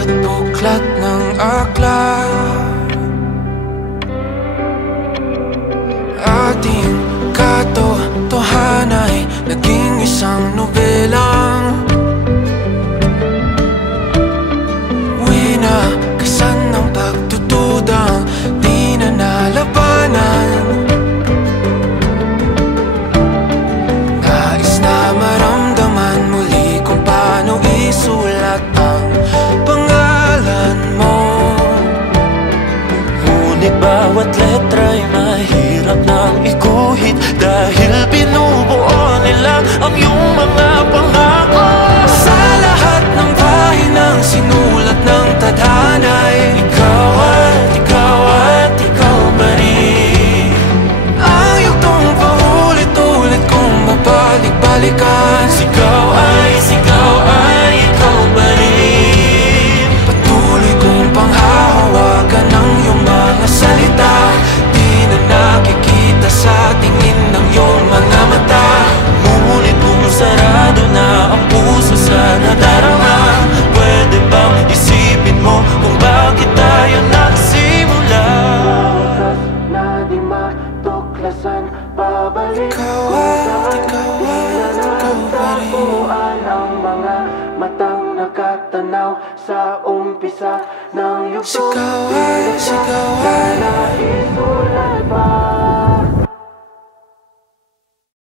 bawat buklat ng aklat. Ating katotohanan ay naging isang nobelang winakasan ng pagtutudang di na nalabanan. Nais na maramdaman muli kung paano isulat ang pangalan mo. Ngunit bawat letra'y mahirap nang iguhit, dahil binubuo nila ang iyong mga pangako. Sa lahat ng pahinang sinulat ng tadhana'y Ikaw at ikaw pa rin. ang yugtong paulit-ulit kong mabalik-balikan. Sigaw ay ikaw pa rin. Patuloy kong panghahawakan ng iyong mga salita. Di na nakikita sa tingin ng iyong mga mata. Ngunit kung sarado na ang puso sa nadarama, pwede bang isipin mo kung bakit tayo nagsimula? Na di matuklasan, pabalik Ikaw at ikaw pa rin. ang mga matang nakatanaw sa umpisa ng yugto. Sigaw